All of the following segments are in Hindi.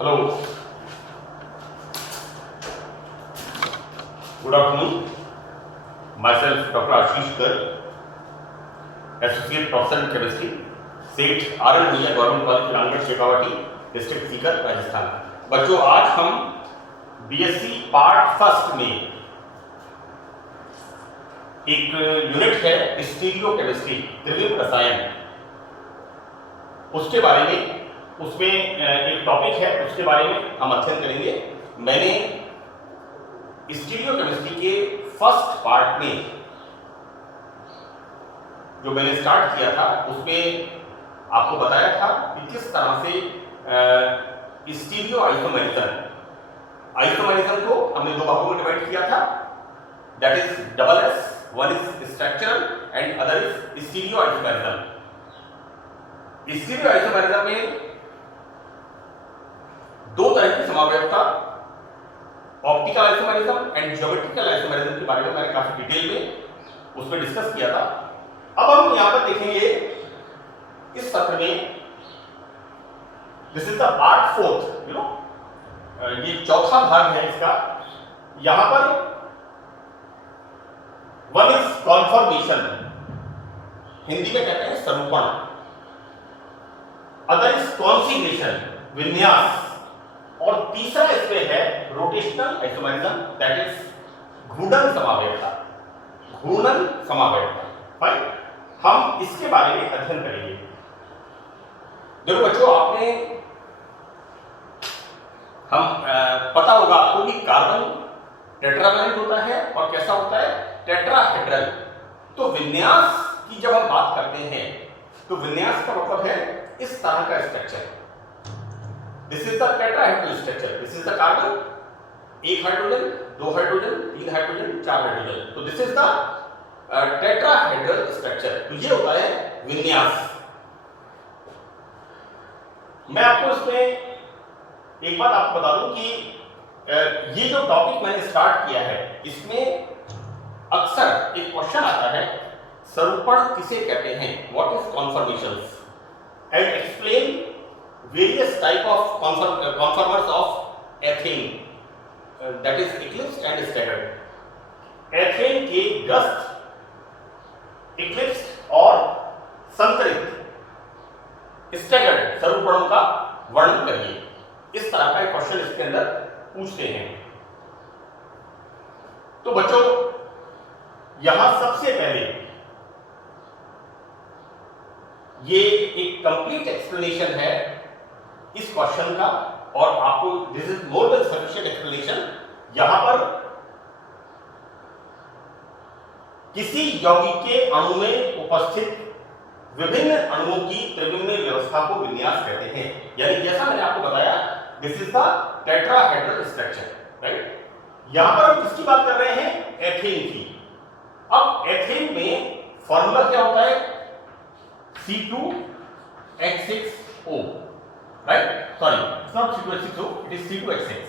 Hello, good afternoon. Myself, Dr. Ashish Garg, Associate Professor in Chemistry, सेठ RL भैया government college Ramgarh Shekhawati, district Sikar, Rajasthan. बच्चों, आज हम बीएससी पार्ट फर्स्ट में एक यूनिट है स्टीरियो केमिस्ट्री, त्रिविम रसायन, उसके बारे में, उसमें एक टॉपिक है, उसके बारे में हम अध्ययन करेंगे। मैंने स्टीरियो केमिस्ट्री के फर्स्ट पार्ट में जो मैंने स्टार्ट किया था उसमें आपको बताया था कि किस तरह से स्टीरियो आइसोमेरिज्म को हमने दो भागों में डिवाइड किया था, that is double S, one is structural and other is stereo isomerism. Stereo isomerism में दो तरह की समावेशता, optical isomerism and geometrical isomerism के बारे में मैंने काफी डिटेल में उसमें डिस्कस किया था। अब हम यहां पर देखेंगे इस सत्र में, this is the part fourth, ये चौथा भाग है इसका। यहां पर वन इज कॉन्फर्मेशन, हिंदी में कहते हैं स्वरूपण, अदर इज कॉन्फिगरेशन, विन्यास, और तीसरा इसमें है रोटेशनल आइसोमेरिज्म, दैट इज घूर्णन समावेशता, घूर्णन समावेशता। फाइन, हम इसके बारे में अध्ययन करेंगे। देखो बच्चों, आपने पता होगा आपको कि कार्बन टेट्रावैलेंट होता है और कैसा होता है, टेट्राहेड्रल। तो विन्यास की जब हम बात करते हैं तो विन्यास का मतलब है इस तरह का structure. This is the tetrahedral structure, this is the carbon, एक हाइड्रोजन, दो हाइड्रोजन, तीन हाइड्रोजन, चार हाइड्रोजन, तो this is the tetrahedral structure. तो ये होता है विन्यास। मैं आपको इसमें एक बात आपको बता दूं कि ये जो टॉपिक मैंने स्टार्ट किया है, इसमें अक्सर एक क्वेश्चन आता है, स्वरूपण किसे कहते हैं, what is conformations, and explain various type of conformers of ethane, that is eclipsed and staggered. Ethane के ग्रस्त, इक्लिप्स्ड और संतरित स्टैगर्ड स्वरूपणों का वर्णन करिए। इस तरह का एक क्वेश्चन इसके अंदर पूछते हैं। तो बच्चों, यहां सबसे पहले ये एक कंप्लीट एक्सप्लेनेशन है इस क्वेश्चन का, और आपको this is more than sufficient explanation. यहां पर किसी यौगिक के अणु में उपस्थित विभिन्न अणुओं की त्रिविमीय व्यवस्था को विन्यास कहते हैं। यानी जैसा मैंने आपको बताया, this is the tetrahedral structure, right. यहां पर हम किसकी बात कर रहे हैं, एथेन की। अब एथेन में फॉर्मूला क्या होता है, C2H6O, right, sorry, it's not C2H6O, it is C2H6,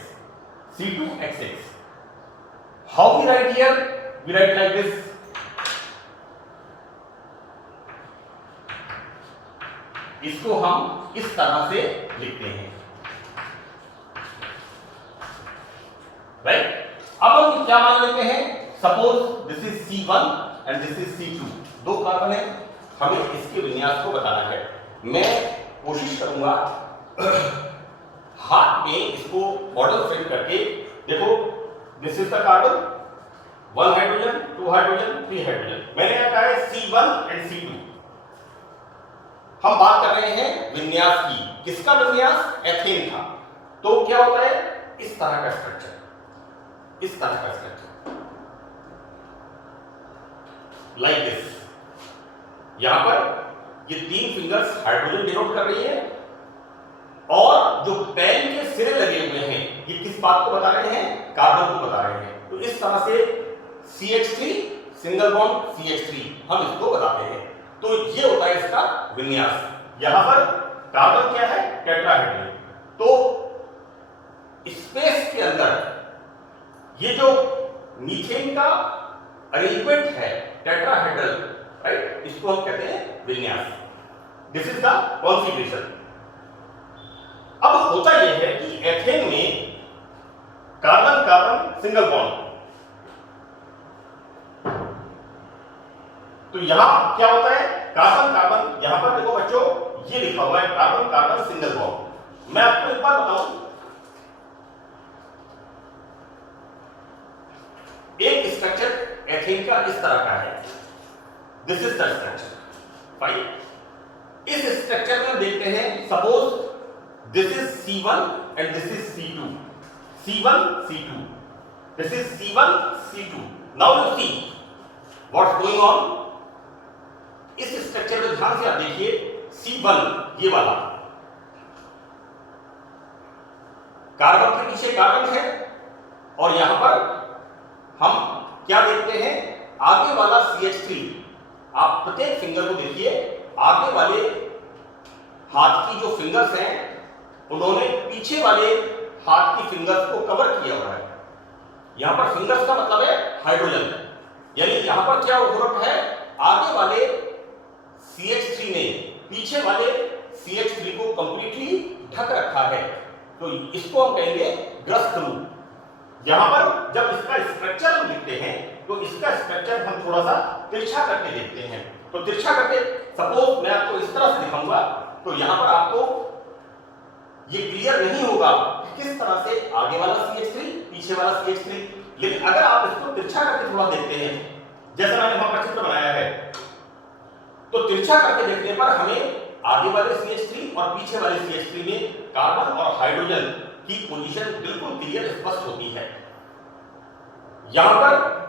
C2H6। How we write here, we write like this, इसको हम इस तरह से लिखते हैं, राइट। अब हम क्या मान लेते हैं, suppose this is C1 and this is C2, दो कार्बन है, हमें इसके विन्यास को बताना है। मैं कोशिश करूंगा हाथ में इसको मॉडल फ्रेम करके, देखो this is the carbon, one hydrogen, two hydrogen, three hydrogen, मैंने कहा है C1 एंड C2। हम बात कर रहे हैं विन्यास की, किसका विन्यास, एथेन का। तो क्या होता है, इस तरह का स्ट्रक्चर, इस तरह का स्ट्रक्चर, लाइक दिस। यहां पर ये तीन फिंगर्स हाइड्रोजन डिनोट कर रही है, और जो पेन के सिरे लगे हुए हैं ये किस बात को बता रहे हैं, कार्बन को बता रहे हैं। तो इस तरह से CH3 सिंगल बॉन्ड CH3 हम इसको बताते हैं। तो ये होता है इसका विन्यास। यहां पर कार्बन क्या है, टेट्राहेड्रल। तो स्पेस के अंदर ये जो मीथेन का अरेंजमेंट है टेट्राहेड्रल, राइट, इसको हम कहते हैं विन्यास। This is the configuration. अब होता यह है कि एथेन में कार्बन कार्बन सिंगल बॉन्ड, तो यहां क्या होता है, कार्बन कार्बन, यहां पर देखो बच्चों ये लिखा हुआ है कार्बन कार्बन सिंगल बॉन्ड। मैं आपको एक बात बताऊं, एक स्ट्रक्चर एथेन का इस तरह का है, this is the structure, fine. इस स्ट्रक्चर में देखते हैं, suppose this is C1 and this is C2, C1 C2, this is C1 C2। Now you see what's going on. इस स्ट्रक्चर में ध्यान से आप देखिए, C1 ये वाला कार्बन के पीछे कार्बन है, और यहां पर हम क्या देखते हैं, आगे वाला CH3। आप प्रत्येक फिंगर को देखिए, आगे वाले हाथ की जो फिंगर्स हैं उन्होंने पीछे वाले हाथ की फिंगर्स को कवर किया हुआ है। यहां पर फिंगर्स का मतलब है हाइड्रोजन, यानी यहां पर क्या हो रखा है, आगे वाले CH3 ने पीछे वाले CH3 को कंप्लीटली ढक रखा है, तो इसको हम कहेंगे ग्रस्त रूप। यहां पर जब इसका स्ट्रक्चर हम लिखते हैं तो इसका स्ट्रक्चर हम थोड़ा सा तिरछा करके देखते हैं, तो तिरछा करके सपोज मैं आपको इस तरह से दिखाऊंगा, तो यहां पर आपको ये क्लियर नहीं होगा कि किस तरह से आगे वाला CH3 पीछे वाला CH3, लेकिन अगर आप इसको तिरछा करके थोड़ा देखते हैं, जैसा मैंने वहां पर चित्र बनाया है, तो तिरछा करके देखने पर हमें आगे वाले CH3 और पीछे वाले CH3 में कार्बन और हाइड्रोजन की पोजीशन बिल्कुल क्लियर स्पष्ट होती है। यहां पर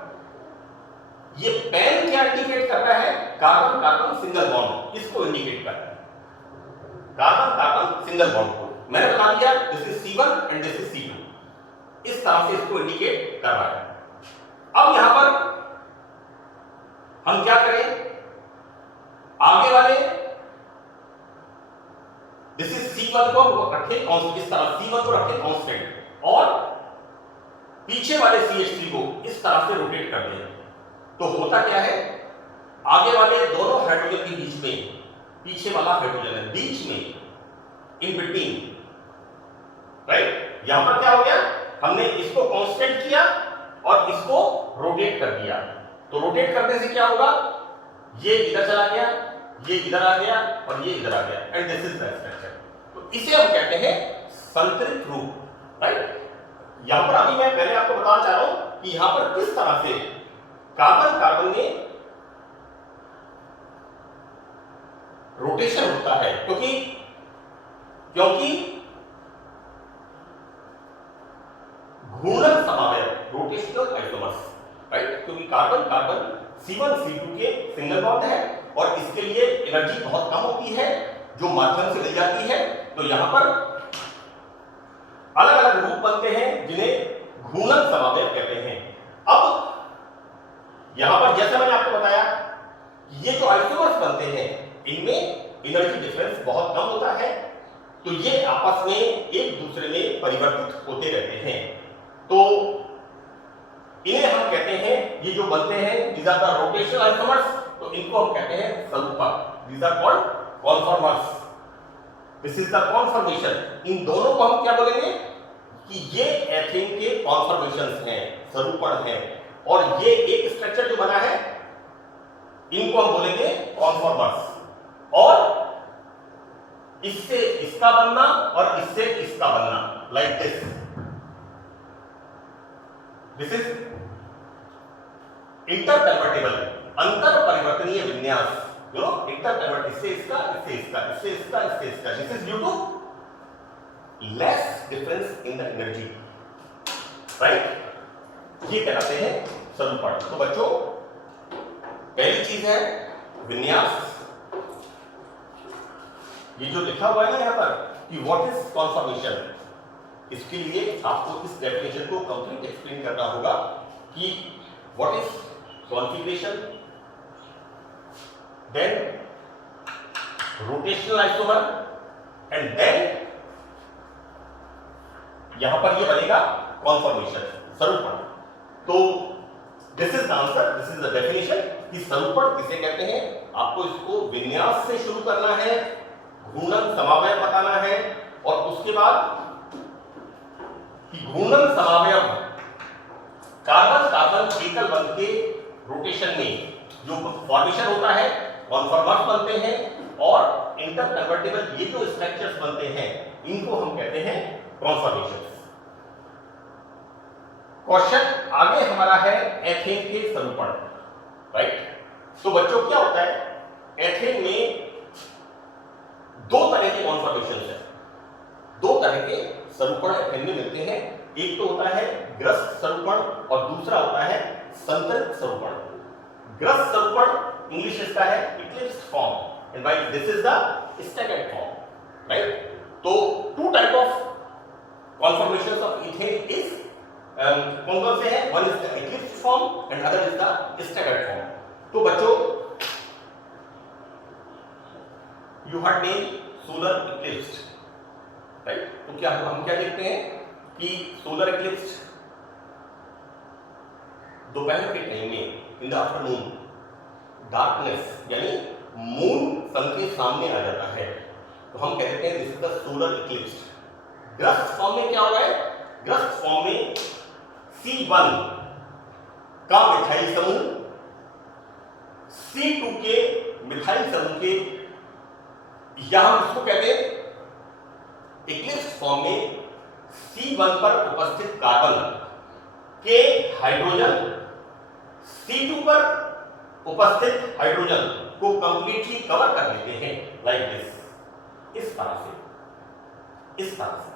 ये पेन क्या इंडिकेट करता है, कार्बन कार्बन सिंगल बॉन्ड, इसको इंडिकेट करता है, कार्बन कार्बन सिंगल बॉन्ड को मैंने बता दिया, this is C1 and this is C2, इस तरह से इसको इंडिकेट कर रहा है। अब यहां पर हम क्या करें, आगे वाले दिस इज C1 को रखें इस तरह, C1 को रखें कांस्टेंट, और पीछे वाले CH3 को इस तरह से रोटेट कर दें, तो होता क्या है, आगे वाले दोनों हाइड्रोजन के बीच में पीछे वाला हाइड्रोजन है, बीच में, इन बिटवीन, राइट। यहां पर क्या हो गया, हमने इसको कांस्टेंट किया और इसको रोटेट कर दिया, तो रोटेट करने से क्या होगा, ये इधर चला गया, ये इधर आ गया और ये इधर आ गया, and this is the structure. तो इसे हम कहते हैं संतरित रूप, राइट। यहां पर अभी मैं पहले आपको बताना चाह रहा हूं कि यहां पर किस तरह से कार्बन कार्बन में रोटेशन होता है, क्योंकि घूर्णन समावयव, रोटेशनल आइसोमर्स, राइट, क्योंकि कार्बन कार्बन C1 C2 के सिंगल बॉन्ड है और इसके लिए एनर्जी बहुत कम होती है जो माध्यम से ली जाती है, तो यहां पर अलग अलग रूप बनते हैं जिन्हें घूर्णन समावयव कहते हैं। अब यहां पर जैसा मैंने आपको बताया, ये जो आइसोमर्स बनते हैं इनमें एनर्जी डिफरेंस बहुत कम होता है, तो ये आपस में एक दूसरे में परिवर्तित होते रहते हैं, तो इन्हें हम कहते हैं, ये जो बनते हैं these are the rotational isomers, तो इनको हम कहते हैं स्वरूपक, these are called conformers, this is the conformation। इन दोनों को हम क्या बोलेंगे कि ये एथेन के कॉन्फॉर्मेशंस हैं, स्वरूपण हैं, और ये एक स्ट्रक्चर जो बना है इनको हम बोलेंगे कॉन्फॉर्मर्स, और इससे इसका बनना और इससे इसका बनना, like this, this is interconvertible, अंतर परिवर्तनीय विन्यास, यू नो, इंटरकन्वर्ट, इससे इसका, इससे इसका, इससे इसका, इससे इसका, this is due to less difference in the energy, right. ये कहलाते हैं स्वरूपण। तो बच्चों, पहली चीज है विन्यास, ये जो लिखा हुआ है ना यहां पर कि व्हाट इज कॉन्फॉर्मेशन, इसके लिए आपको इस डेफिनेशन को कंप्लीट एक्सप्लेन करना होगा कि what is configuration, then rotational isomer, and then यहां पर ये बनेगा कॉन्फॉर्मेशन, स्वरूपण। तो this is the answer, this is the definition कि स्वरूपण किसे कहते हैं। आपको इसको विन्यास से शुरू करना है, घूर्णन समावयव बताना है, और उसके बाद घूर्णन समावयव कार्बन कार्बन एकल बंध के रोटेशन में जो फॉर्मेशन होता है, कॉन्फॉर्मर्स बनते हैं और इंटरकन्वर्टेबल ये जो स्ट्रक्चर्स बनते हैं इनको हम कहते हैं कॉन्फॉर्मेशंस। क्वेश्चन आगे हमारा है एथेन के सरूपण, राइट। तो बच्चों क्या होता है, एथेन में दो तरह के कॉन्फॉर्मेशंस हैं, दो तरह के सरूपण एथेन में मिलते हैं। एक तो होता है ग्रस्त सरूपण और दूसरा होता है संतरित सरूपण। ग्रस्त सरूपण इंग्लिश इसका है eclipsed form and while this is the staggered form, right. तो two type of conformations of ethane is कौन से हैं, one is the eclipsed form and other is the staggered form. तो बच्चों you had name solar eclipsed, right. तो क्या हम क्या देखते हैं कि सोलर इक्लिप्स दोपहर के टाइम में इन द आफ्टरनून डार्कनेस यानी मून सन के सामने आ जाता है, तो हम कहते हैं this is the solar Eclipse. ग्रस्त फॉर्म में क्या हो रहा है, ग्रस्त फॉर्म में C1 का मिथाइल समूह C2 के मिथाइल समूह के, या हम इसको कहते हैं इक्लिप्स फॉर्म में C1 पर उपस्थित कार्बन के हाइड्रोजन C2 पर उपस्थित हाइड्रोजन को कंप्लीटली कवर कर लेते हैं, लाइक दिस, इस तरह से, इस तरह से।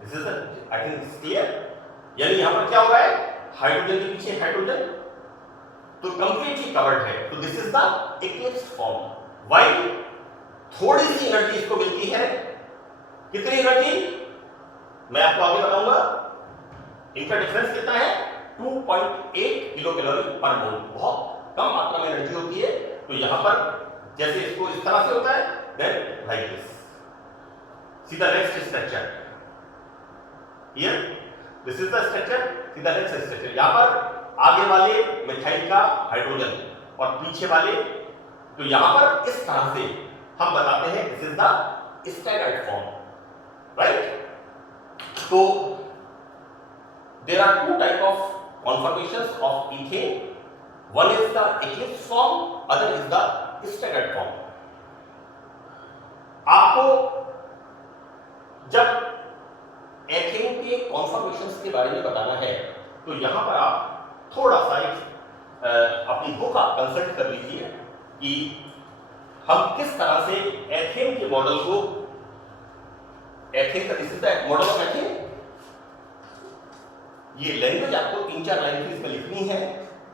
This is I think clear. यानी यहां पर क्या हो रहा है, हाइड्रोजन के पीछे हाइड्रोजन तो कंप्लीटली कवर्ड है, तो this is the eclipsed form. While थोड़ी सी एनर्जी इसको मिलती है, कितनी एनर्जी मैं आपको आगे बताऊंगा, इनका डिफरेंस कितना है 2.8 किलो कैलोरी पर मोल, बहुत कम मात्रा में एनर्जी होती है। तो यहां पर जैसे इसको इस तरह से होता है, then like this, see the next structure here, this is the structure, see the next structure. यहां पर आगे वाले मिथाइल का हाइड्रोजन और पीछे वाले, तो यहां पर इस तरह से हम बताते हैं this is the staggered form, right. तो there are two type of conformations of ethane, one is the eclipse form, other is the staggered form. आपको जब एथेन के कॉन्फॉर्मेशंस के बारे में बताना है तो यहां पर आप थोड़ा सा अपनी बुक आप कंसल्ट कर लीजिए कि हम किस तरह से एथेन के मॉडल को, एथेन का this is the model of ethane, ये लैंग्वेज आपको 3-4 लाइन की इसमें लिखनी है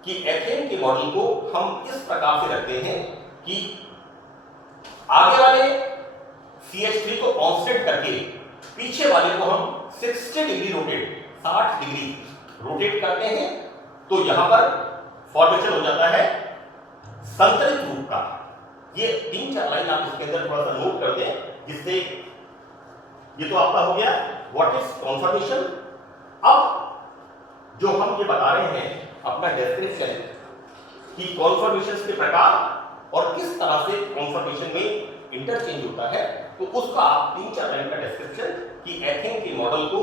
कि एथेन के मॉडल को हम इस प्रकार से रखते हैं कि आगे वाले CH3 को कांस्टेंट करके पीछे वाले को हम 60 डिग्री रोटेट, 60 डिग्री रोटेट करते हैं, तो यहां पर फॉर्मेशन हो जाता है संतरित रूप का। ये 3-4 लाइन आप इसके अंदर थोड़ा सा नोट कर दें, जिससे ये तो आपका हो गया व्हाट इज कॉन्फॉर्मेशन। अब जो हम ये बता रहे हैं अपना डेस्क्रिप्शन कि कॉन्फॉर्मेशंस के प्रकार और किस तरह से कॉन्फॉर्मेशन में इंटरचेंज होता है, तो उसका 3-4 लाइन का डिस्क्रिप्शन कि एथेन के मॉडल को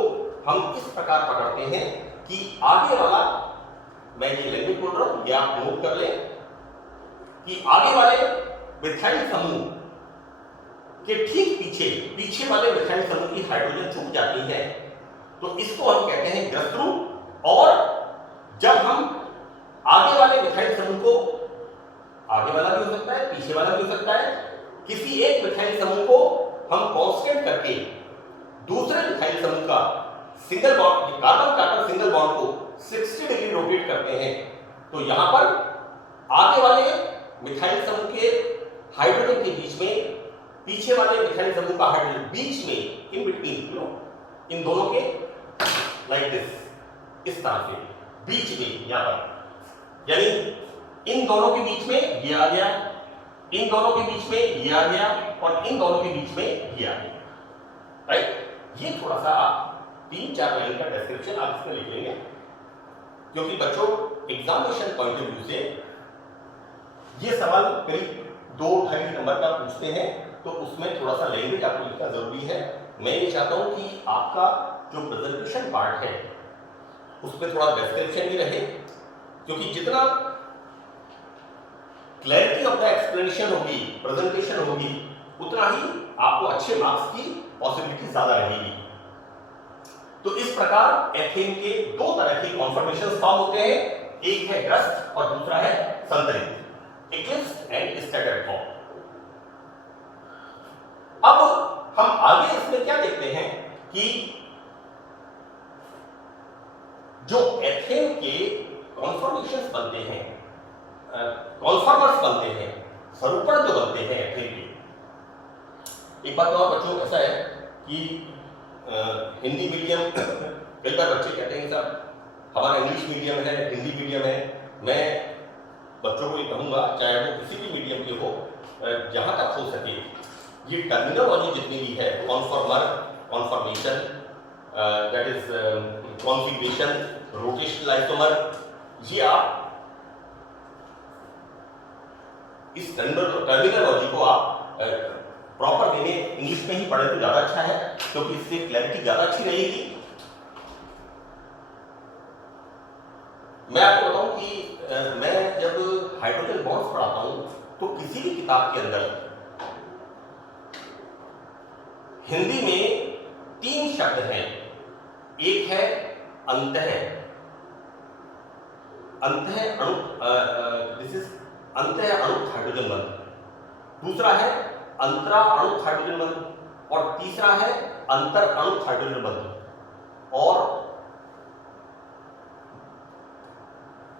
हम इस प्रकार पकड़ते हैं कि आगे वाला, मैं ये लैंग्वेज बोल रहा हूं, ये आप नोट कर लें कि आगे वाले मिथाइल समूह के ठीक पीछे वाले मिथाइल समूह की हाइड्रोजन छूट जाती है, तो इसको हम कहते हैं ग्रस्त रूप। और जब हम आगे वाले मिथाइल समूह को, आगे वाला भी हो सकता है पीछे वाला भी हो सकता है, किसी एक मिथाइल समूह को हम कांस्टेंट करके दूसरे मिथाइल समूह का single bond, carbon carbon single bond को 60 डिग्री रोटेट करते हैं, तो यहां पर आगे वाले मिथाइल समूह के हाइड्रोजन के बीच में, पीछे वाले मिथाइल समूह का हाइड्रोजन बीच में, इन बिटवीन, इन दोनों के लाइक दिस, इस तरह से बीच में यहां पर, यानी इन दोनों के बीच में ये आ गया, इन दोनों के बीच में ये आ गया और इन दोनों के बीच में ये आ गया, राइट। ये थोड़ा सा आप 3-4 लाइन का डिस्क्रिप्शन आप इसमें लिख लेंगे, क्योंकि बच्चों एग्जामिनेशन पॉइंट ऑफ व्यू से ये सवाल करीब 2-2.5 नंबर का पूछते हैं, तो उसमें थोड़ा सा लैंग्वेज आपको लिखना जरूरी है। मैं ये चाहता हूं कि आपका जो प्रेजेंटेशन पार्ट है उसमें थोड़ा डिस्क्रिप्शन भी रहे, क्योंकि जितना क्लैरिटी ऑफ द एक्सप्लेनेशन होगी, प्रेजेंटेशन होगी, उतना ही आपको अच्छे मार्क्स की पॉसिबिलिटी ज्यादा रहेगी। तो इस प्रकार एथेन के दो तरह की कॉन्फॉर्मेशंस फॉर्म होते हैं, एक है ग्रस्त और दूसरा है संतरित, इक्लिप्स्ड एंड स्कैटर्ड फॉर्म। अब हम आगे इसमें क्या देखते हैं कि जो एथेन के कॉन्फॉर्मेशंस बनते हैं, कॉन्फॉर्मर्स बनते हैं, स्वरूपण जो बनते हैं एथेन के। एक बात और बच्चों ऐसा है कि हिंदी मीडियम कई बार बच्चे कहते हैं सर हमारा इंग्लिश मीडियम है, हिंदी मीडियम है। मैं बच्चों को ये कहूँगा, चाहे वो किसी भी मीडियम के हो, जहाँ तक हो सके ये टर्मिनोलॉजी जितनी भी है, conformer, conformation, that is configuration, rotational isomer, ये आप इस टर्मिनोलॉजी को आप प्रॉपर वे में इंग्लिश में ही पढ़े तो ज्यादा अच्छा है, क्योंकि इससे क्लैरिटी ज्यादा अच्छी रहेगी। मैं आपको बताऊं कि मैं जब हाइड्रोजन बॉन्ड्स पढ़ाता हूं तो किसी भी किताब के अंदर हिंदी में 3 शब्द हैं। एक है अंतः अणु, दिस इज अंतः अणु हाइड्रोजन बंध। दूसरा है अंतरा अणु हाइड्रोजन बंध और तीसरा है अंतर अणु हाइड्रोजन बंध। और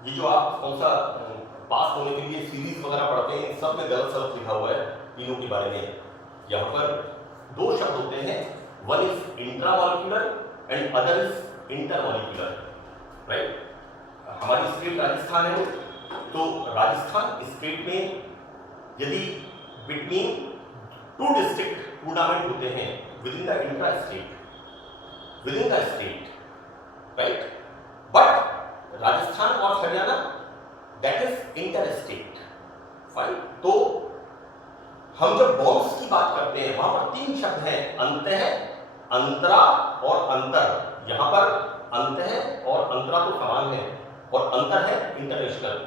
ये जो आप कौन सा पास होने के लिए सीरीज वगैरह पढ़ते हैं, सब में गलत शब्द लिखा हुआ है तीनों के बारे में। यहाँ पर 2 शब्द होते हैं, one is intramolecular and other is intermolecular, right. हमारी स्टेट राजस्थान है, तो राजस्थान स्टेट में यदि बिटवीन 2 डिस्ट्रिक्ट टूर्नामेंट होते हैं within the intra state, within the state, right, but Rajasthan और Haryana that is inter state, fine. तो हम जब बॉन्ड्स की बात करते हैं वहां पर 3 शब्द हैं, अंतः, अंतरा और अंतर। यहां पर अंतः और अंतरा तो समान है और अंतर है international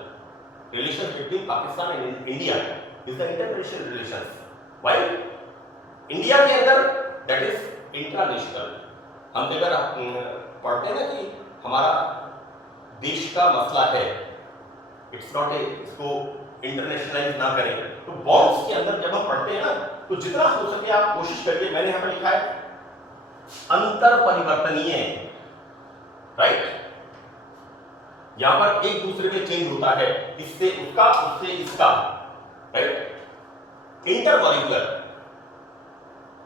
relation between Pakistan and India is the international relations, while India के अंदर दैट इज इंटरनेशनल। हम कई बार पढ़ते हैं ना कि हमारा देश का मसला है, इट्स नॉट ए, इसको इंटरनेशनलाइज ना करें। तो बॉन्ड्स के अंदर जब हम पढ़ते हैं ना, तो जितना हो सके आप कोशिश करिए, मैंने यहां पर लिखा है अंतर परिवर्तनीय, राइट। यहां पर एक दूसरे में चेंज होता है, इससे उसका, उससे इसका, राइट। इंटरमॉलिक्यूलर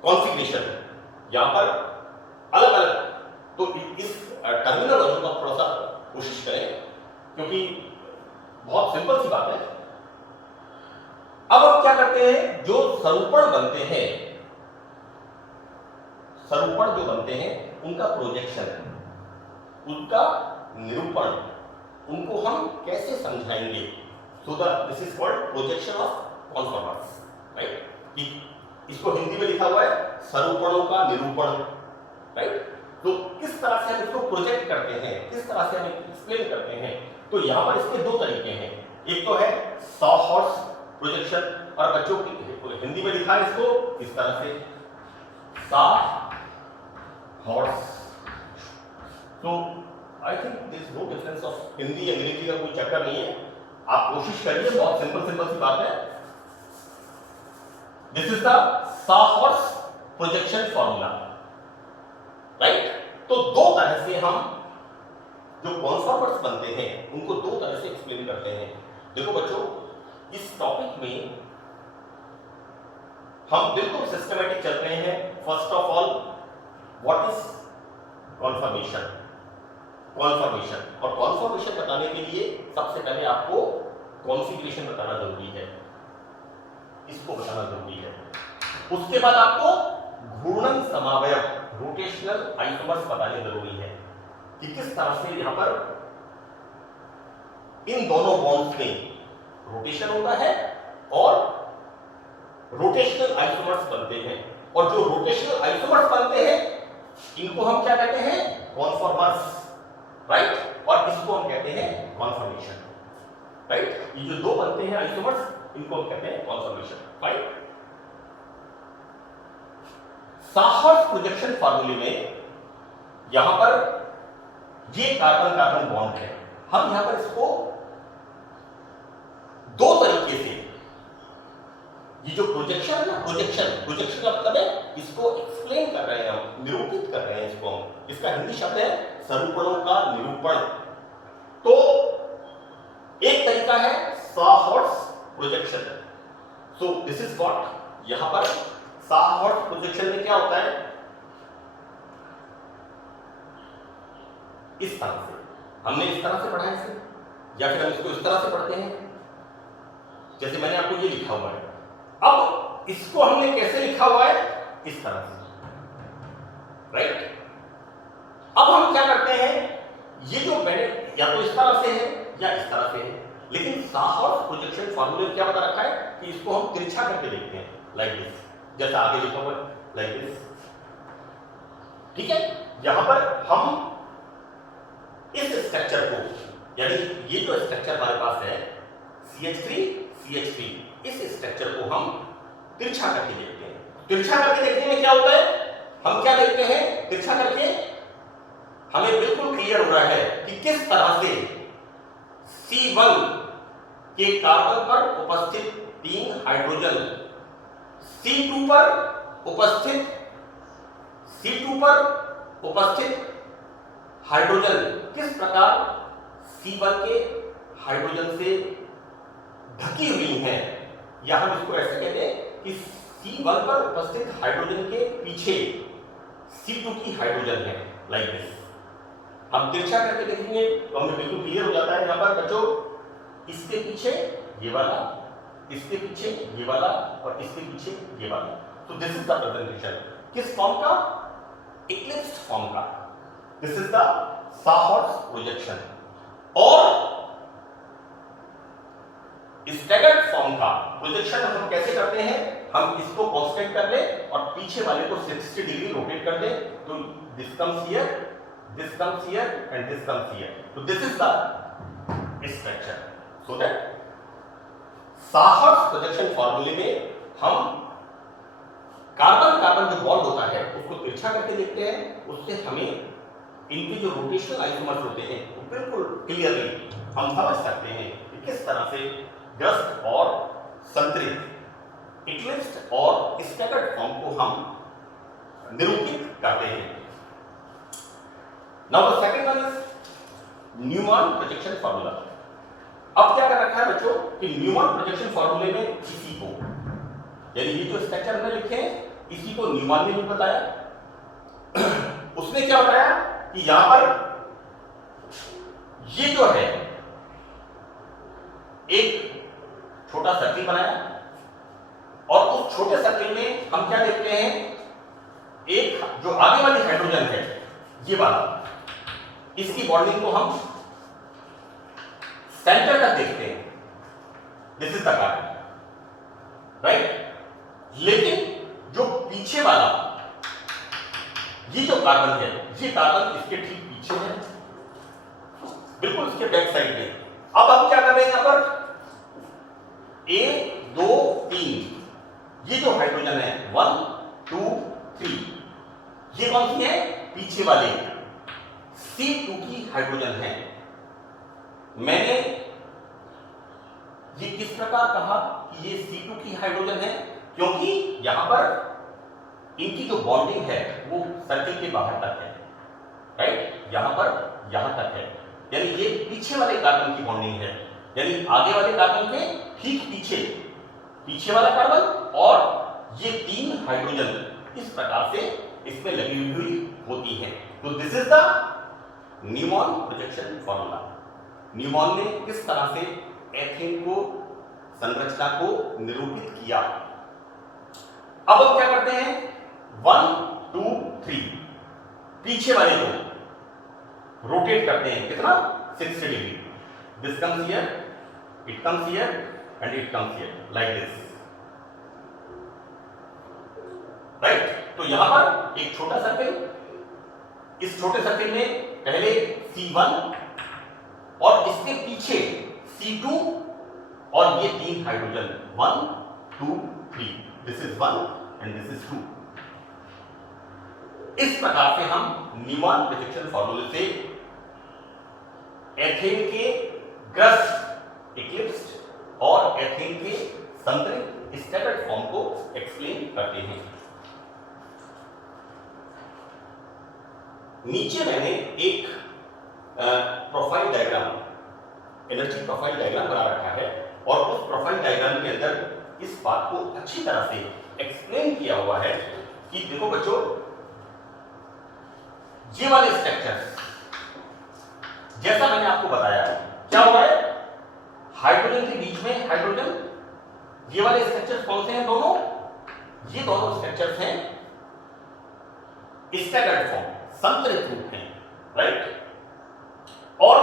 कॉन्फिगरेशन, यहां पर अलग अलग। तो इस टर्मिनोलॉजी को थोड़ा सा कोशिश करें, क्योंकि बहुत सिंपल सी बात है। अब हम क्या करते हैं, जो स्वरूपण बनते हैं, स्वरूपण जो बनते हैं उनका प्रोजेक्शन, उनका निरूपण, उनको हम कैसे समझाएंगे। So this is called projection of conformers, right. इसको हिंदी में लिखा हुआ है स्वरूपणों का निरूपण, राइट। तो किस तरह से हम इसको प्रोजेक्ट करते हैं, किस तरह से हम एक्सप्लेन करते हैं। तो यहां पर इसके 2 तरीके हैं, एक तो है सॉ हॉर्स प्रोजेक्शन, और बच्चों की हिंदी में लिखा है इसको इस तरह से सा हॉर्स। तो I think this no difference of Hindi Angrezi का कोई चक्कर नहीं है, आप कोशिश करिए, बहुत सिंपल सिंपल सी बात है। दिस इज द सा हॉर्स प्रोजेक्शन फॉर्मूला, राइट। तो 2 तरह से हम जो कॉन्फॉर्मर्स बनते हैं उनको 2 तरह से एक्सप्लेन करते हैं। देखो बच्चों, इस टॉपिक में हम बिल्कुल सिस्टमैटिक चल रहे हैं। First of all, what is conformation, conformation, और कॉन्फॉर्मेशन बताने के लिए सबसे पहले आपको कॉन्फिगरेशन बताना जरूरी है, इसको बताना जरूरी है। उसके बाद आपको घूर्णन समावयव, रोटेशनल आइसोमर्स बताने जरूरी है कि किस तरह से यहां पर इन दोनों बॉन्ड्स में रोटेशन होता है और रोटेशनल आइसोमर्स बनते हैं, और जो रोटेशनल आइसोमर्स बनते हैं इनको हम क्या कहते हैं, कॉन्फॉर्मर्स, राइट, और इसको हम कहते हैं कॉन्फॉर्मेशन, राइट। ये जो दो बनते हैं आइसोमर्स इनको हम कहते हैं कॉन्फॉर्मेशन, राइट। साहर्स प्रोजेक्शन फार्मूले में यहां पर ये कार्बन कार्बन बॉन्ड है, हम यहां पर इसको दो तरीके से, ये जो प्रोजेक्शन है ना, प्रोजेक्शन का मतलब है इसको एक्सप्लेन कर रहे हैं हम, निरूपित कर रहे हैं इसको हम, इसका हिंदी शब्द है सरूपणों का निरूपण। तो एक तरीका है sawhorse projection. So this is what, यहां पर साहर्स प्रोजेक्शन में क्या होता है, इस तरह से, हमने इस तरह से पढ़ा है इसे, या फिर हम इसको इस तरह से पढ़ते हैं जैसे मैंने आपको ये लिखा हुआ है। अब इसको हमने कैसे लिखा हुआ है, इस तरह से, राइट। अब हम क्या करते हैं, ये जो मैंने या तो इस तरह से है या इस तरह से है, लेकिन साहर्स प्रोजेक्शन फार्मूले में क्या बता रखा है कि इसको हम तिरछा करके देखते हैं, लाइक दिस, जैसा आगे लिखा हुआ है, लाइक दिस, ठीक है। यहां पर हम इस स्ट्रक्चर को, यानी ये जो स्ट्रक्चर हमारे पास है CH3, इस स्ट्रक्चर को हम तिरछा करके देखते हैं। तिरछा करके देखने में क्या होता है, हम क्या देखते हैं, तिरछा करके हमें बिल्कुल क्लियर हो रहा है कि किस तरह से C1 के कार्बन पर उपस्थित 3 हाइड्रोजन C2 पर उपस्थित हाइड्रोजन किस प्रकार C1 के हाइड्रोजन से ढकी हुई हैं, या हम इसको ऐसे कहते हैं कि C1 पर उपस्थित हाइड्रोजन के पीछे C2 की हाइड्रोजन है, लाइक दिस। हम तिरछा करके देखेंगे तो हमें बिल्कुल क्लियर हो जाता है। यहां पर बच्चों, इसके पीछे ये वाला, इसके पीछे ये वाला, और इसके पीछे ये वाला। तो दिस इज द प्रेजेंटेशन, किस फॉर्म का, इक्लिप्स्ड फॉर्म का। This is the sawhorse projection. और स्टैगर्ड फॉर्म का प्रोजेक्शन हम कैसे करते हैं, हम इसको कांस्टेंट कर लें और पीछे वाले को 60 डिग्री रोटेट कर दें, तो this comes here, this comes here and this comes here. तो this is the structure. So that sawhorse projection फार्मूले में हम कार्बन कार्बन जो बॉन्ड होता है उसको तिरछा करके देखते हैं, उससे हमें इनके जो रोटेशनल आइसोमर्स होते हैं वो बिल्कुल क्लियरली हम समझ सकते हैं कि किस तरह से ग्रस्त और संतरित, इक्लिप्स्ड और स्टैगर्ड फॉर्म को हम निरूपित करते हैं। Now the second one is Newman projection formula. अब क्या कर रखा है बच्चों कि न्यूमैन प्रोजेक्शन फार्मूले में इसी को, यानी ये जो स्ट्रक्चर हमने लिखे हैं इसी को न्यूमैन ने भी बताया। उसने क्या बताया कि यहां पर ये जो है एक छोटा सर्किल बनाया, और उस छोटे सर्किल में हम क्या देखते हैं, एक जो आगे वाली हाइड्रोजन है ये वाला, इसकी बॉन्डिंग को हम सेंटर तक देखते हैं, this is the carbon, right. लेकिन जो पीछे वाला ये जो कार्बन है, ये कार्बन इसके ठीक पीछे है, बिल्कुल इसके बैक साइड में। अब हम क्या कर रहे हैं, यहां पर 1 2 3 ये जो हाइड्रोजन है 1 2 3, ये कौन सी है, पीछे वाले C2 की हाइड्रोजन है। मैंने ये किस प्रकार कहा कि ये C2 की हाइड्रोजन है, क्योंकि यहां पर इनकी जो बॉन्डिंग है वो सर्किल के बाहर तक है, राइट, यहां पर यहां तक है, यानी ये पीछे वाले कार्बन की बॉन्डिंग है, यानी आगे वाले कार्बन के ठीक पीछे वाला कार्बन, और ये 3 हाइड्रोजन इस प्रकार से इसमें लगी हुई होती हैं। तो this is the Newman projection formula. Newman ने किस तरह से एथेन को, संरचना को निरूपित किया। अब हम क्या करते हैं, 1 2 3 पीछे वाले को रोटेट करते हैं, कितना, 60 degree. This comes here, it comes here and it comes here, like this. तो यहां पर एक छोटा सर्किल, इस छोटे सर्किल में पहले C1 और इसके पीछे C2 और ये 3 hydrogen 1 2 3, this is 1 and this is 2। इस प्रकार से हम न्यूमैन प्रोजेक्शन फॉर्मूले से एथेन के ग्रस्त इक्लिप्स्ड और एथेन के संतरित स्टैगर्ड फॉर्म को एक्सप्लेन करते हैं। नीचे मैंने एक profile diagram, energy profile diagram बना रखा है और उस प्रोफाइल डायग्राम के अंदर इस बात को अच्छी तरह से एक्सप्लेन किया हुआ है कि देखो बच्चों, ये वाले स्ट्रक्चर्स जैसा मैंने आपको बताया क्या हुआ है, हाइड्रोजन के बीच में हाइड्रोजन, ये वाले स्ट्रक्चर्स कौन से हैं दोनों, ये दोनों स्ट्रक्चर्स हैं स्टैगर्ड फॉर्म, संतरित रूप हैं, राइट। और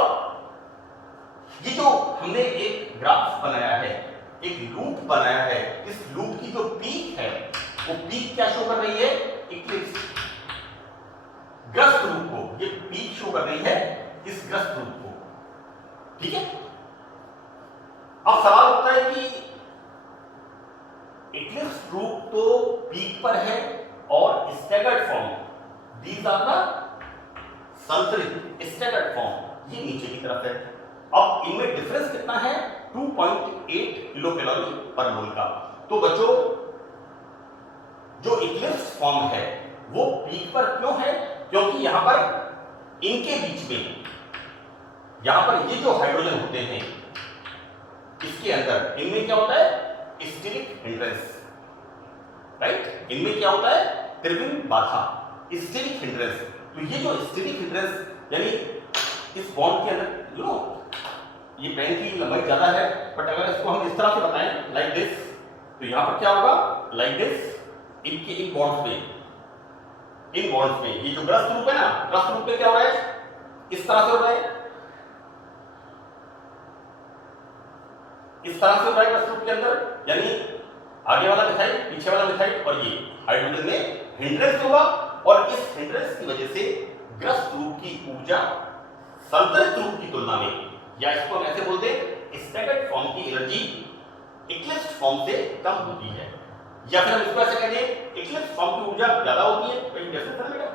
ये जो हमने एक ग्राफ बनाया है, एक लूप बनाया है, इस लूप की जो पीक है वो पीक क्या शो कर रही है, इक्लिप्स, ग्रस्त रूप को, ये पीक शो कर रही है इस ग्रस्त रूप को, ठीक है। अब सवाल उठता है कि इक्लिप्स रूप तो पीक पर है और staggered form, these are the संतरित स्टैगर्ड फॉर्म, ये नीचे की तरफ है। अब इनमें डिफरेंस कितना है, 2.8 किलो कैलोरी पर मोल का। तो बच्चों, जो इक्लिप्स फॉर्म है वो पीक पर क्यों है, क्योंकि यहां पर इनके बीच में, यहां पर ये जो हाइड्रोजन होते हैं इसके अंदर, इनमें क्या होता है, स्टीरिक हिंड्रेंस, राइट। इनमें क्या होता है, त्रिविम बाधा, स्टीरिक हिंड्रेंस। तो ये जो स्टीरिक हिंड्रेंस यानी इस बॉन्ड के अंदर, यू नो, ये पेन की लंबाई ज्यादा है, बट अगर इसको हम इस तरह से बताएं लाइक दिस, तो यहां पर क्या होगा, लाइक दिस, इनके इन बॉन्ड्स में ये जो ग्रस्त रूप है ना, ग्रस्त रूप में क्या हो रहा है, इस तरह से हो रहा है, इस तरह से हो रहा है ग्रस्त रूप के अंदर, यानी आगे वाला मिथाइल, पीछे वाला मिथाइल, और ये हाइड्रोजन में हिंड्रेंस होगा और इस हिंड्रेंस की वजह से ग्रस्त रूप की ऊर्जा संतरित रूप की तुलना में, या इसको हम ऐसे बोलते हैं स्टैगर्ड फॉर्म की एनर्जी इक्लिप्स्ड फॉर्म से कम होती है, या फिर हम इसको ऐसे कहते हैं इक्लिप्स फॉर्म की ऊर्जा ज्यादा होती है। कोई डिफरेंस है बेटा,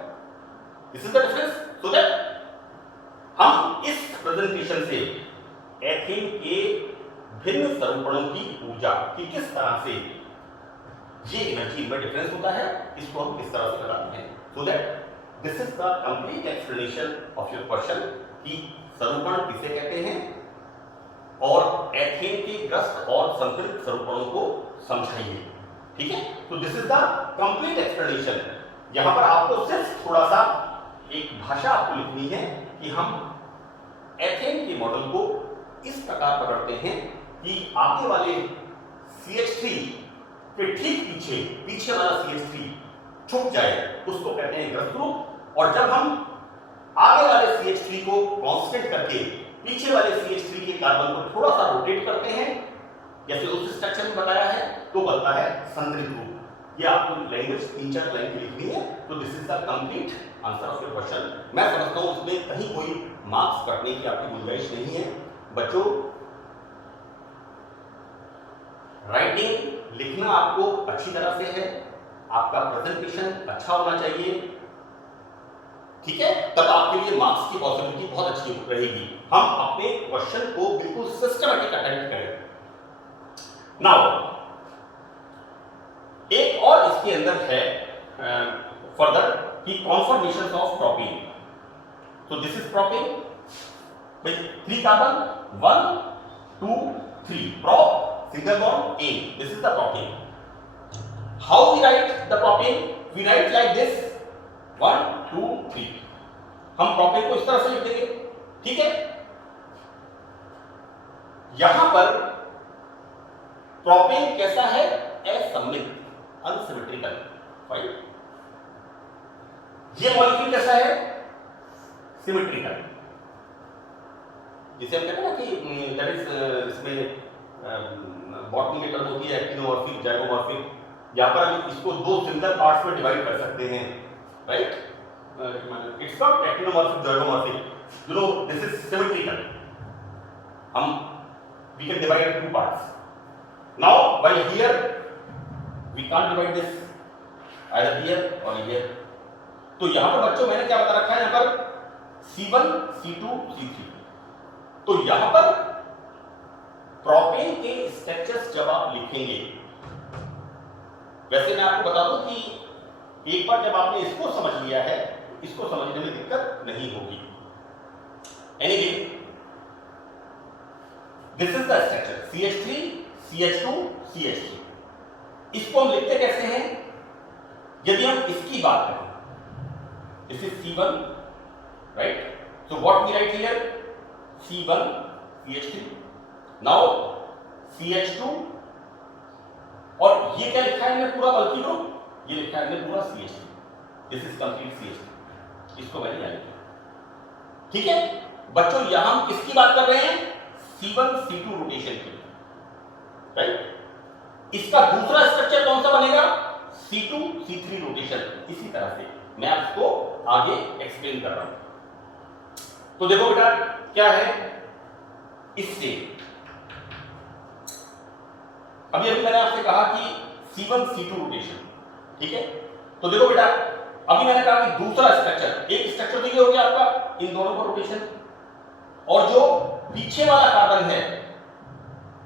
this is the difference, so that हम इस प्रेजेंटेशन से एथेन के भिन्न स्वरूपणों की ऊर्जा की किस तरह से ये एनर्जी में डिफरेंस होता है, इसको हम किस तरह से बताते हैं, so that this is the complete explanation of your question कि स्वरूपण किसे कहते हैं और एथेन के ग्रस्त और संतरित स्वरूपणों को समझाइए, ठीक है। तो this is the complete explanation. यहां पर आपको सिर्फ थोड़ा सा एक भाषा आपको लिखनी है कि हम एथेन के मॉडल को इस प्रकार पकड़ते हैं कि आगे वाले CH3 के ठीक पीछे वाला CH3 छुप जाए, उसको कहते हैं ग्रस्त रूप। और जब हम आगे वाले CH3 को कांस्टेंट करके पीछे वाले CH3 के कार्बन को थोड़ा सा रोटेट करते हैं, जैसे उस स्ट्रक्चर में बताया है, तो बनता है संतरित रूप। ये आपको लैंग्वेज 3-4 लाइन की लिखनी है। तो this is the complete answer of your question. मैं समझता हूं उसमें कहीं कोई मार्क्स कटने की आपकी गुंजाइश नहीं है। बच्चों, राइटिंग लिखना आपको अच्छी तरह से है, आपका प्रेजेंटेशन अच्छा होना चाहिए, ठीक है, तब आपके लिए मार्क्स की पॉसिबिलिटी बहुत अच्छी रहेगी। हम अपने क्वेश्चन को बिल्कुल सिस्टमैटिक अटेम्प्ट करें। नाउ एक और इसके अंदर है फर्दर कि कॉन्फर्मेशन ऑफ प्रोपेन। तो this is propane with 3 carbon, 1 2 3, prop single bond A, this is the propane. How we write the propane? We write like this 1 2 3। हम प्रोपेन को इस तरह से लिख देंगे, ठीक है। यहां पर प्रोपेन कैसा है, असममित, अनसिमेट्रिकल, राइट। ये मॉलिक्यूल कैसा है, सिमेट्रिकल, जिसे हम कहते हैं ना कि दैट इज इसमें बॉटनी की टर्म होती है एक्टिनोमॉर्फिक, जाइगोमॉर्फिक, यहाँ पर हम इसको दो सिमिलर पार्ट्स में डिवाइड कर सकते हैं, right? It's not actinomorphic zygomorphic, you know this is symmetrical. हम we can divide into two parts. Now while here we can't divide this either here or here. तो यहाँ पर बच्चों मैंने क्या बता रखा है, यहाँ पर C1, C2, C3. तो यहाँ पर प्रोपेन के स्ट्रक्चर्स जब आप लिखेंगे, वैसे मैं आपको बता दूं कि एक बार जब आपने इसको समझ लिया है, इसको समझने में दिक्कत नहीं होगी. Anyway, this is the structure CH3, CH2, CH3. इसको हम लिखते कैसे हैं? यदि हम इसकी बात करें, this is C1, right? So what we write here, C1 CH3, now CH2, और ये क्या लिखा है मैंने पूरा बल्कि ग्रुप, ये लिखा है मैंने पूरा CH3. This is complete CH3. इसको मैंने याद किया. ठीक है बच्चों, यहां हम किसकी बात कर रहे हैं? C1 C2 रोटेशन की, राइट? इसका दूसरा स्ट्रक्चर कौन सा बनेगा? C2 C3 rotation. इसी तरह से मैं आपको आगे एक्सप्लेन कर रहा हूं. तो देखो बेटा क्या है, इससे अभी मैंने आपसे कहा कि C1 C2 रोटेशन, ठीक है? तो देखो बेटा, अभी मैंने कहा कि दूसरा स्ट्रक्चर, एक स्ट्रक्चर तो ये हो गया आपका इन दोनों का रोटेशन, और जो पीछे वाला कार्बन है,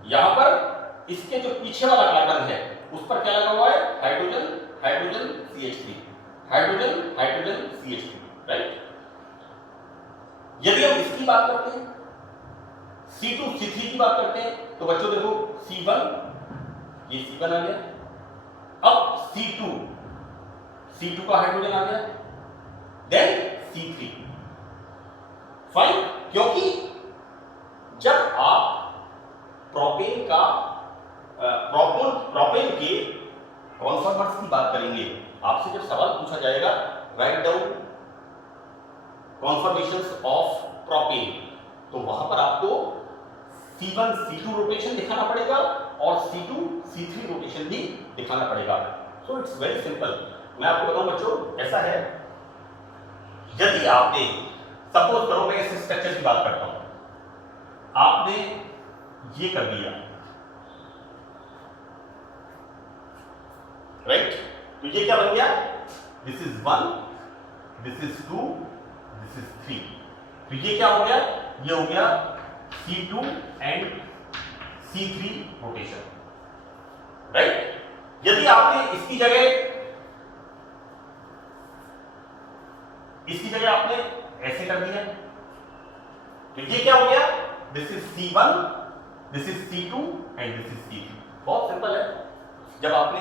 यहां पर इसके जो पीछे वाला कार्बन है उस पर क्या लगा हुआ है? Hydrogen hydrogen CH3, hydrogen hydrogen CH3, right? यदि हम इसकी बात करते हैं, C2 C3 की बात करते हैं, तो बच्चों देखो C1, ये C1 आ गया. अब C2 का हाइड्रोजन आ गया, देन C3. फाइन, क्योंकि जब आप प्रोपेन के कॉन्फॉर्मर्स की बात करेंगे, आपसे जब सवाल पूछा जाएगा राइट डाउन कॉन्फॉर्मेशंस ऑफ प्रोपेन, तो वहां पर आपको C1 C2 रोटेशन दिखाना पड़ेगा और C2 C3 रोटेशन भी दिखाना पड़ेगा. So it's very simple. मैं आपको बताऊं बच्चों, ऐसा है, यदि आपने सपोज करो, मैं इस स्ट्रक्चर की बात करता हूं, आपने ये कर दिया, राइट? तो ये क्या बन गया? This is 1, this is 2, this is 3. तो ये क्या हो गया? ये हो गया C2 and C3 rotation, right? यदि आपने इसकी जगह आपने ऐसे कर दिया, तो ये क्या हो गया? This is C1, this is C2 and this is C3. बहुत सिंपल है. जब आपने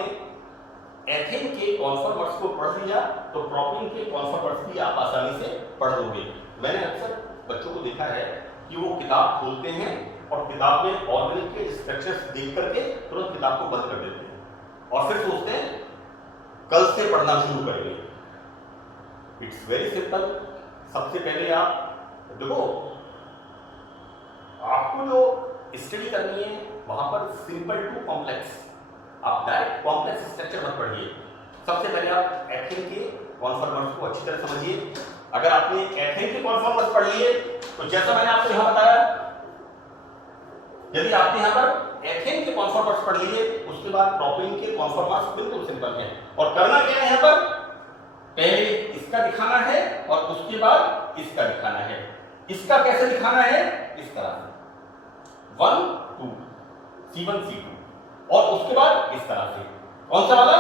एथेन के कॉन्फॉर्मर्स को पढ़ लिया तो प्रोपेन के कॉन्फॉर्मर्स भी आप आसानी से पढ़ लोगे. मैंने अक्सर बच्चों को देखा है कि वो किताब खोलते हैं और किताब में ऑर्गेनिक के स्ट्रक्चर्स देख करके तुरंत किताब को बंद कर देते हैं और फिर सोचते हैं कल से पढ़ना शुरू करेंगे. It's very simple. सबसे पहले आप देखो, आपको जो स्टडी करनी है वहां पर सिंपल टू कॉम्प्लेक्स, आप डायरेक्ट कॉम्प्लेक्स स्ट्रक्चर मत पढ़िए. सबसे पहले आप एथेन के कॉन्फॉर्मर्स को अच्छी तरह समझिए. अगर आपने एथेन के कॉन्फॉर्मर्स पढ़ लिए तो जैसा मैंने आपको यहां बताया, यदि आपने यहां पर एथेन के कॉन्फॉर्मर्स पढ़ लिए, उसके बाद प्रोपेन के कॉन्फॉर्मर्स बिल्कुल सिंपल हैं. और करना क्या है, यहां पर पहले इसका दिखाना है और उसके बाद इसका दिखाना है. इसका कैसे दिखाना है? इस तरह से 1 2 C1 C2, और उसके बाद इस तरह से. कौन सा वाला?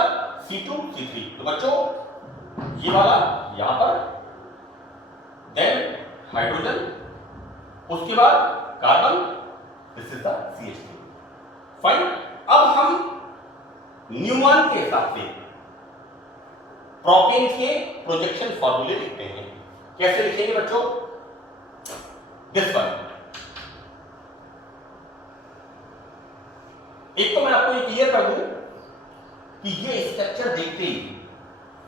C2 C3. तो बच्चों ये वाला यहां पर, देन हाइड्रोजन, उसके बाद carbon, this is the CH3. Fine. अब हम न्यूमन के हिसाब से प्रोपेन के प्रोजेक्शन फॉर्मूले लिखते हैं. कैसे लिखेंगे बच्चों? This one. एक तो मैं आपको ये क्लियर कर दूं कि ये स्ट्रक्चर देखते ही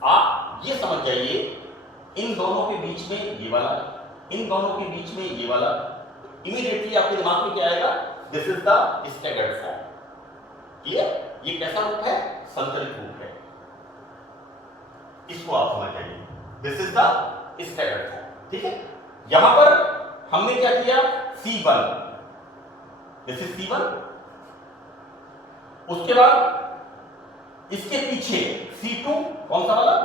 आप ये समझ जाइए, इन दोनों के बीच में ये वाला, इन दोनों के बीच में ये वाला, इमीडिएटली आपके दिमाग में क्या आएगा? This is the staggered form. Clear? ये कैसा रूप है? संतुलित रूप है, इसको आप समझ जाइए। This is the staggered form, ठीक है। यहां पर हमने क्या किया, C1, दिस इज C1, उसके बाद इसके पीछे C2, कौन सा वाला,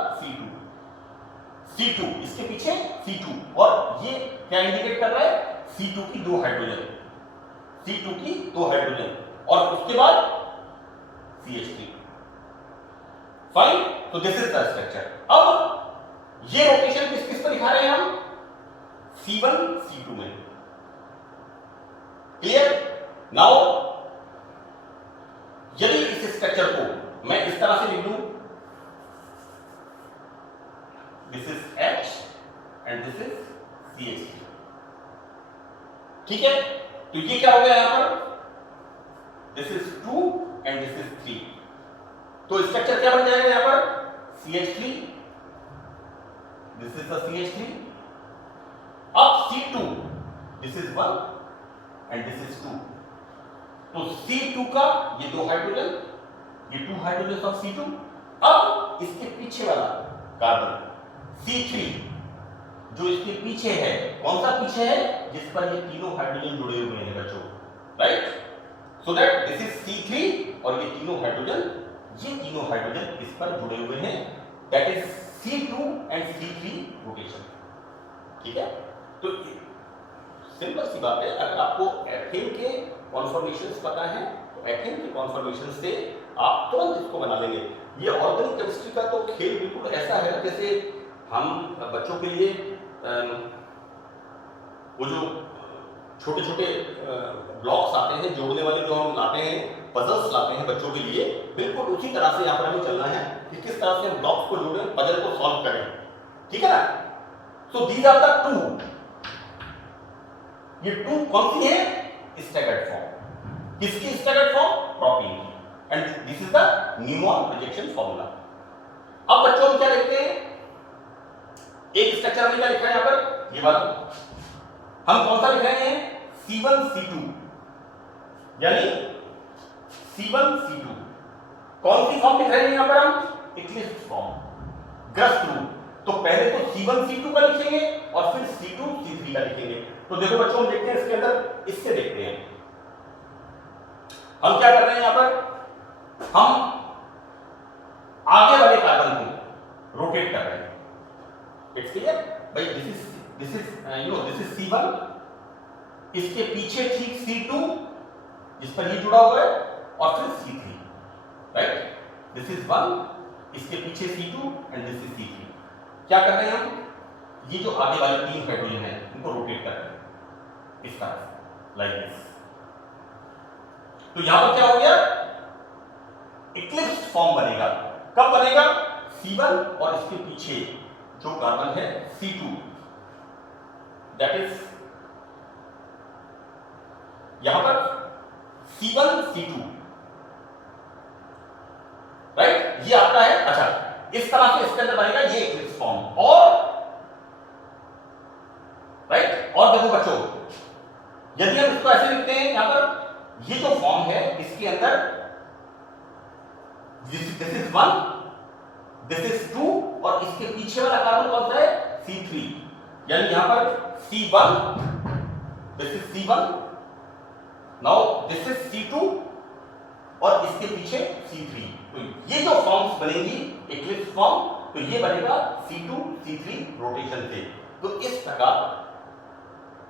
C2, इसके पीछे C2, और ये क्या इंडिकेट कर रहा है, C2 की 2 हाइड्रोजन, C2 की 2 हाइड्रोजन, और उसके बाद CH3, फाइन। तो दिस इज द स्ट्रक्चर। अब ये रोटेशन किस किस पर दिखा रहे हैं हम, C1 C2 में, क्लियर। नाउ यदि इस स्ट्रक्चर को मैं इस तरह से लिख दूं, this is H and this is CH3, ठीक है। तो ये क्या हो गया यहां पर, this is 2 and this is 3, तो स्ट्रक्चर क्या बन जाएगा यहां पर, CH3, this is the CH3, अब C2, this is 1 and this is 2, तो C2 का ये 2 हाइड्रोजन, ये 2 हाइड्रोजन ऑफ C2, अब इसके पीछे वाला कार्बन C3 जो इसके पीछे है, कौन सा पीछे है, जिस पर ये तीनों हाइड्रोजन जुड़े हुए हैं बच्चों, right. So that this is C3 और ये तीनों हाइड्रोजन इस पर जुड़े हुए हैं, that is C2 and C3 rotation, ठीक है। तो सिंपल सी बात है, अगर आपको एथेन के कॉन्फॉर्मेशंस पता है तो एथेन के कॉन्फॉर्मेशन से आप तुरंत इसको बना लेंगे। ये ऑर्गेनिक केमिस्ट्री का तो खेल बिल्कुल ऐसा है ना, जैसे हम बच्चों के लिए वो जो छोटे छोटे ब्लॉक्स आते हैं जोड़ने वाले, जो हम लाते हैं, पजल्स लाते हैं बच्चों के लिए, बिल्कुल उसी तरह से यहाँ पर हमें चलना है कि किस तरह से हम ब्लॉक्स को जोड़ें, पजल को सॉल्व करें, ठीक है ना। सो दीज आर द 2, ये 2 कौन सी है, स्टैगर्ड फॉर्म, किसकी स्टैगर्ड फॉर्म, प्रोपीन की, and this is the Newman projection formula. अब बच्चों हम क्या देखते हैं, एक स्ट्रक्चर में क्या लिखा है यहां पर, ये वाला हम कौन सा लिख रहे हैं, C1 C2, यानी C1 C2, कौन सी फॉर्म लिख रहे हैं यहां पर हम, इक्लिप्स फॉर्म, ग्रस्त रूप। तो पहले तो C1 C2 का लिखेंगे और फिर C2 C3 का लिखेंगे। तो देखो बच्चों, हम देखते हैं इसके अंदर, इससे देखते हैं हम क्या कर रहे हैं यहां पर, हम आगे वाले कार्बन को रोटेट कर रहे हैं, इट्स क्लियर भाई। दिस इज C1, इसके पीछे ठीक C2 जिस पर ये जुड़ा हुआ है, और फिर C3, राइट। दिस इज 1, इसके पीछे C2 and this is C3। क्या कर रहे हैं हम, ये जो आगे वाले 3 हाइड्रोजन है इनको रोटेट कर रहे हैं इस तरह से, लाइक दिस। तो यहां पर क्या हो गया, इक्लिप्स फॉर्म बनेगा। कब बनेगा, C1 और इसके पीछे जो कार्बन है C2, दैट इज यहां पर C1 C2, राइट, ये आपका है। अच्छा, इस तरह से इसके अंदर बनेगा ये इक्लिप्स फॉर्म, और राइट। और देखो बच्चों, यदि हम इसको ऐसे लिखते हैं, यहां पर ये जो फॉर्म है इसके अंदर दिस इज 1, दिस इज 2, और इसके पीछे वाला कार्बन कौन सा है, C3, यानी यहां पर C1, this is C1, now this is C2, और इसके पीछे C3। तो ये जो फॉर्म्स बनेंगी इक्लिप्स फॉर्म, तो ये बनेगा C2 C3 रोटेशन से। तो इस प्रकार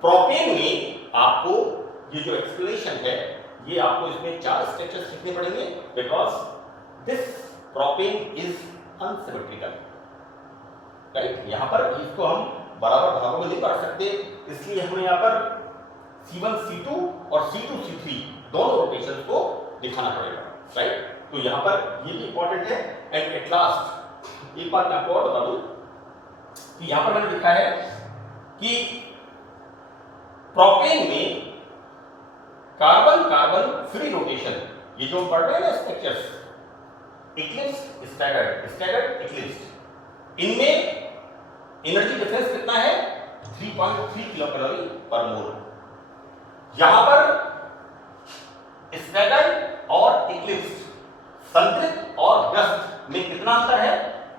प्रोपेन में आपको ये जो एक्सप्लेनेशन है, ये आपको इसमें 4 स्ट्रक्चर्स लिखने पड़ेंगे, because this propane is unsymmetrical, right. यहां पर इसको हम बराबर भागों में नहीं बांट सकते, इसलिए हमें यहां पर C1 C2 और C2 C3 दोनों रोटेशंस को दिखाना पड़ेगा, राइट। तो यहां पर ये भी इंपॉर्टेंट है। एंड एट लास्ट एक बात मैं आपको और बता दूं कि यहां पर मैंने लिखा है कि प्रोपेन में कार्बन कार्बन फ्री रोटेशन, ये जो पढ़ रहे हैं ना structures, Eclipse staggered staggered Eclipse, इनमें एनर्जी डिफरेंस कितना है, 3.3 किलो कैलोरी पर मोल। यहां पर स्टैगर्ड और इक्लिप्स संतृप्त और व्यस्त में कितना अंतर है?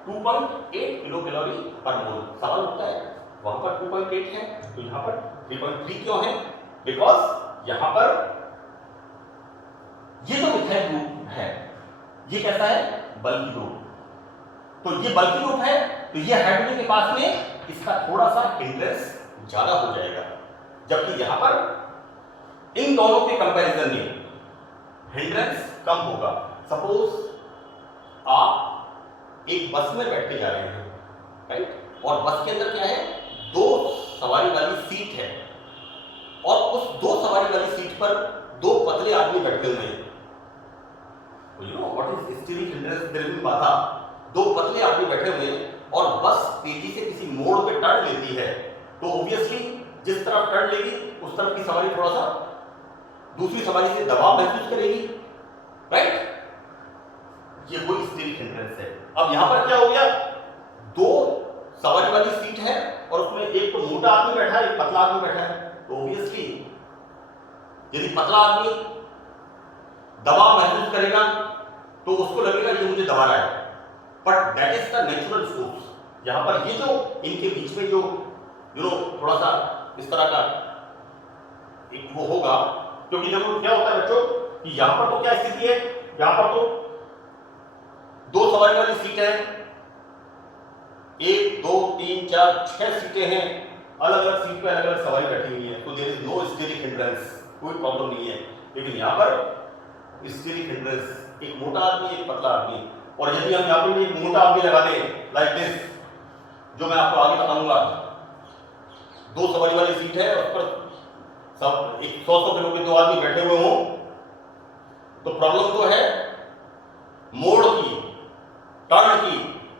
2.8 किलो कैलोरी पर मोल। सवाल उठता है वहां पर 2.8 है तो यहां पर 3.3 क्यों है? बिकॉज यहां पर ये जो मिथाइल ग्रुप है ये कैसा है? बल्की ग्रुप। तो ये बल्की ग्रुप है तो ये हाइड्रोजन के पास में इसका थोड़ा सा हिंड्रेंस ज्यादा हो जाएगा, जबकि यहां पर इन दोनों के कंपैरिजन में हिंड्रेंस कम होगा। सपोज आप एक बस में बैठ के जा रहे हैं, राइट, और बस के अंदर क्या है? 2 सवारी वाली सीट है और उस 2 सवारी वाली सीट पर 2 पतले आदमी बैठे हुए हैं। You know what is steric hindrance? There is बाधा। 2 पतले आदमी बैठे हुए हैं और बस तेजी से किसी मोड़ पे टर्न लेती है तो ऑब्वियसली जिस तरफ टर्न लेगी उस तरफ की सवारी थोड़ा सा दूसरी सवारी से दबाव महसूस करेगी, राइट? ये कोई स्टीरिक हिंड्रेंस है। अब यहां पर क्या हो गया? 2 सवारी वाली सीट है और उसमें एक तो मोटा आदमी बैठा है, एक पतला आदमी बैठा है। तो ऑब्वियसली यदि पतला आदमी दबाव महसूस करेगा तो उसको लगेगा ये मुझे दबा रहा है, but that is the natural force. यहां पर ये जो इनके बीच में जो थोड़ा सा इस तरह का एक वो होगा, क्योंकि जब क्या होता है बच्चों कि यहां पर तो क्या स्थिति है? यहां पर तो 2 सवारी वाली सीट है, 1 2 3 4 6 सीटें हैं, अलग अलग सीट पे अलग अलग सवारी बैठी हुई है, तो there is no steric hindrance, कोई प्रॉब्लम नहीं है। लेकिन यहां पर स्टीरिक हिंड्रेंस, एक मोटा आदमी एक पतला आदमी, और यदि हम यहां पर एक मोटा आदमी लगा दें लाइक दिस, जो मैं आपको आगे बताऊंगा, 2 सवारी वाली सीट है और उस पर सब 100 किलो के 2 आदमी बैठे हुए हों, तो प्रॉब्लम तो है मोड़ की, टर्न की,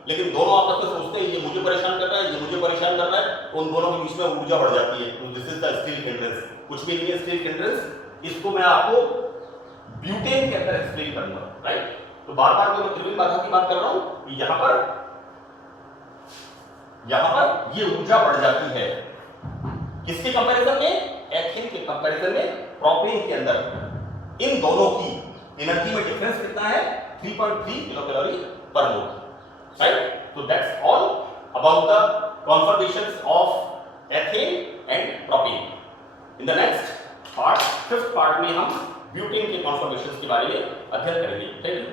लेकिन दोनों आपस में सोचते हैं ये मुझे परेशान कर रहा है, ये मुझे परेशान कर रहा है, तो उन दोनों के बीच में ऊर्जा बढ़ जाती है। तो this is the steric hindrance. कुछ भी नहीं है स्टीरिक हिंड्रेंस, इसको मैं आपको ब्यूटेन के अंदर एक्सप्लेन करूंगा, राइट? तो बार बार मैं त्रिविम बाधा की बात कर रहा हूं, यहां पर ये ऊर्जा बढ़ जाती है। किसके कंपैरिजन में? एथेन के कंपैरिजन में प्रोपेन के अंदर इन दोनों की एनर्जी में डिफरेंस कितना है? 3.3 किलो कैलोरी पर मोल, right? So that's all about the conformations of ethane and propane. In the next part, 5th part में हम ब्यूटेन के conformations के बारे में अध्ययन करेंगे। Thank you.